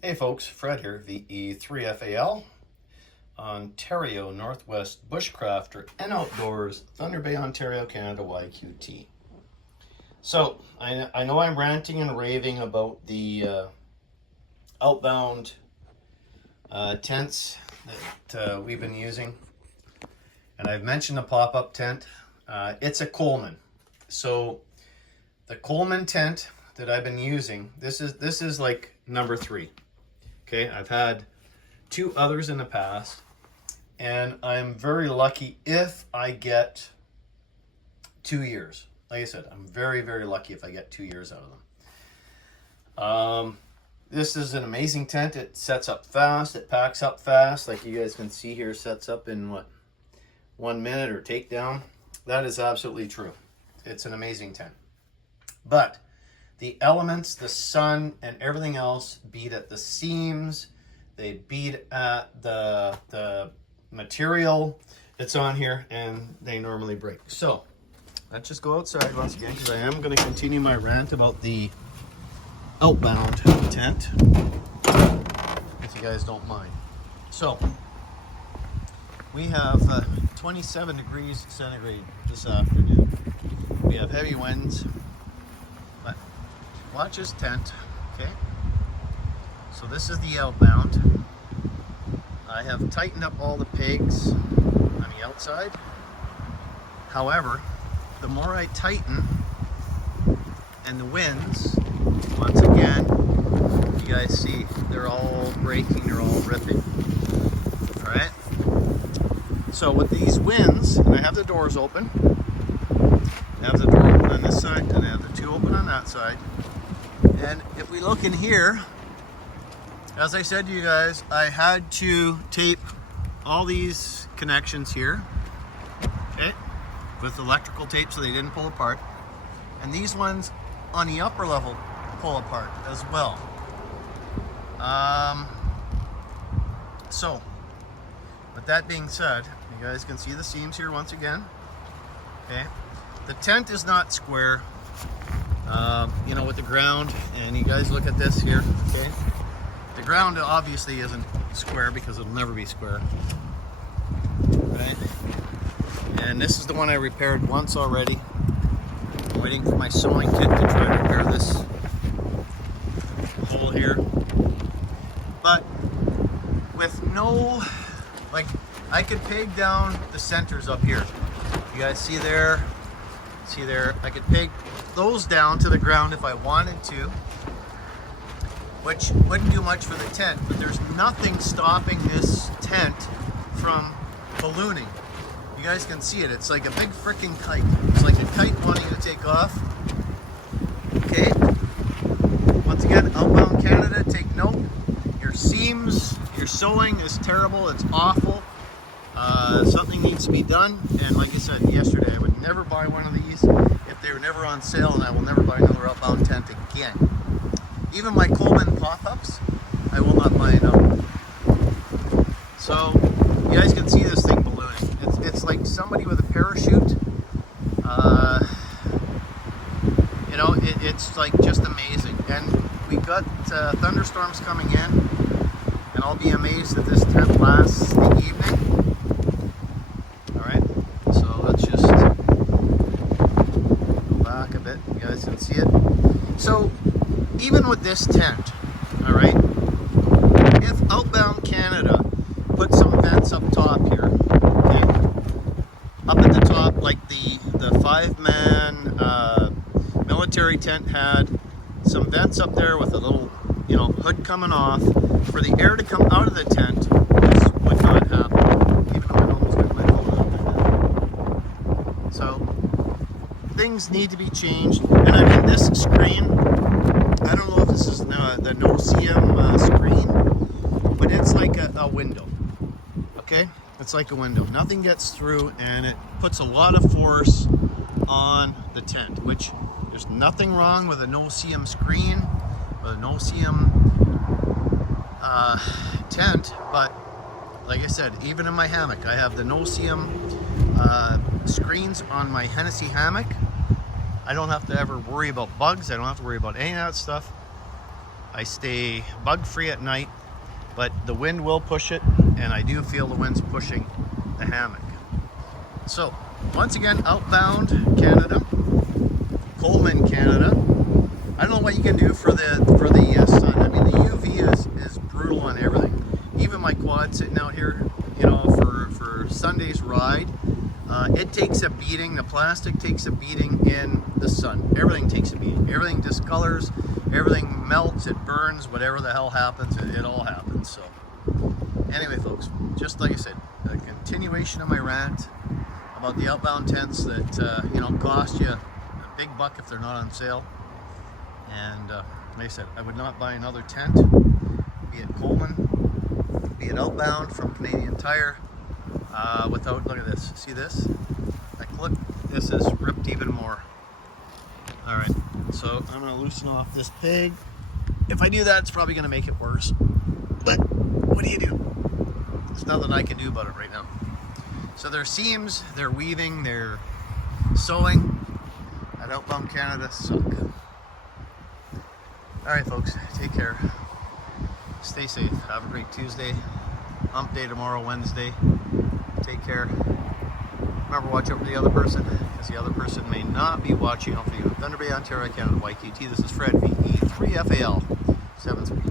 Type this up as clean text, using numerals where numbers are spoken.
Hey folks, Fred here, VE3FAL, Ontario Northwest Bushcrafter and Outdoors, Thunder Bay, Ontario, Canada, YQT. So, I know I'm ranting and raving about the Outbound tents that we've been using. And I've mentioned the pop-up tent. It's a Coleman. So, the Coleman tent that I've been using, this is like number 3. Okay, I've had 2 others in the past, and I'm very lucky if I get 2 years. Like I said, I'm very, very lucky if I get 2 years out of them. This is an amazing tent. It sets up fast, it packs up fast. Like you guys can see here, sets up in what, 1 minute or takedown. That is absolutely true. It's an amazing tent. But the elements, the sun, and everything else beat at the seams. They beat at the material that's on here, and they normally break. So let's just go outside once again, because I am going to continue my rant about the Outbound tent, if you guys don't mind. So we have 27 degrees centigrade this afternoon. We have heavy winds. Watch his tent, okay? So this is the Outbound. I have tightened up all the pegs on the outside. However, the more I tighten, and the winds, once again, you guys see, they're all breaking, they're all ripping. All right? So with these winds, and I have the doors open, I have the door open on this side, and I have the 2 open on that side. And if we look in here, as I said to you guys, I had to tape all these connections here, okay, with electrical tape so they didn't pull apart. And these ones on the upper level pull apart as well. So, with that being said, you guys can see the seams here once again, okay? The tent is not square. You know, with the ground, and you guys look at this here, okay? The ground obviously isn't square because it'll never be square, right? And this is the one I repaired once already. I'm waiting for my sewing kit to try to repair this hole here. But with no, like, I could peg down the centers up here. You guys see there? See there? I could peg those down to the ground if I wanted to, which wouldn't do much for the tent, but there's nothing stopping this tent from ballooning. You guys can see it. It's like a big freaking kite. It's like a kite wanting to take off. Okay. Once again, Outbound Canada, take note. Your seams, your sewing is terrible. It's awful. Something needs to be done. And like I said yesterday, I would never buy one of these if they were never on sale, and I will never buy another Outbound tent again. Even my Coleman pop-ups, I will not buy another. So you guys can see this thing ballooning. It's like somebody with a parachute. You know, it's like just amazing. And we got thunderstorms coming in, and I'll be amazed if this tent lasts the evening. All right, so let's just go back a bit. You guys can see it. So even with this tent, all right, if Outbound Canada put some vents up top here, okay, up at the top, like the 5-man military tent had some vents up there with a little, you know, hood coming off for the air to come out of the tent, this would not happen, even though I almost got my phone out there. So things need to be changed. And I mean, this screen, I don't know if this is the no-seam screen, but it's like a window, okay? It's like a window. Nothing gets through, and it puts a lot of force on the tent, which there's nothing wrong with a no-seam screen, or a no-seam tent, but like I said, even in my hammock, I have the no-seam screens on my Hennessy hammock. I don't have to ever worry about bugs. I don't have to worry about any of that stuff. I stay bug-free at night, but the wind will push it, and I do feel the wind's pushing the hammock. So, once again, Outbound Canada, Coleman, Canada. I don't know what you can do for the sun. I mean, the UV is brutal on everything. Even my quad sitting out here, you know, for Sunday's ride, it takes a beating. The plastic takes a beating in the sun. Everything takes a beating. Everything discolors, everything melts, it burns, whatever the hell happens, it all happens. So anyway, folks, just like I said, a continuation of my rant about the Outbound tents that, you know, cost you a big buck if they're not on sale. And like I said, I would not buy another tent, be it Coleman, be it Outbound from Canadian Tire, without, look at this, see this? Like, look, this is ripped even more. All right, so I'm gonna loosen off this peg. If I do that, it's probably gonna make it worse. But what do you do? There's nothing I can do about it right now. So their seams, they're weaving, they're sewing at Outbound Canada suck. All right, folks, take care. Stay safe. Have a great Tuesday. Hump day tomorrow, Wednesday. Take care. Remember, watch out for the other person, because the other person may not be watching out for you. Thunder Bay, Ontario, Canada, YQT. This is Fred, VE3FAL 73.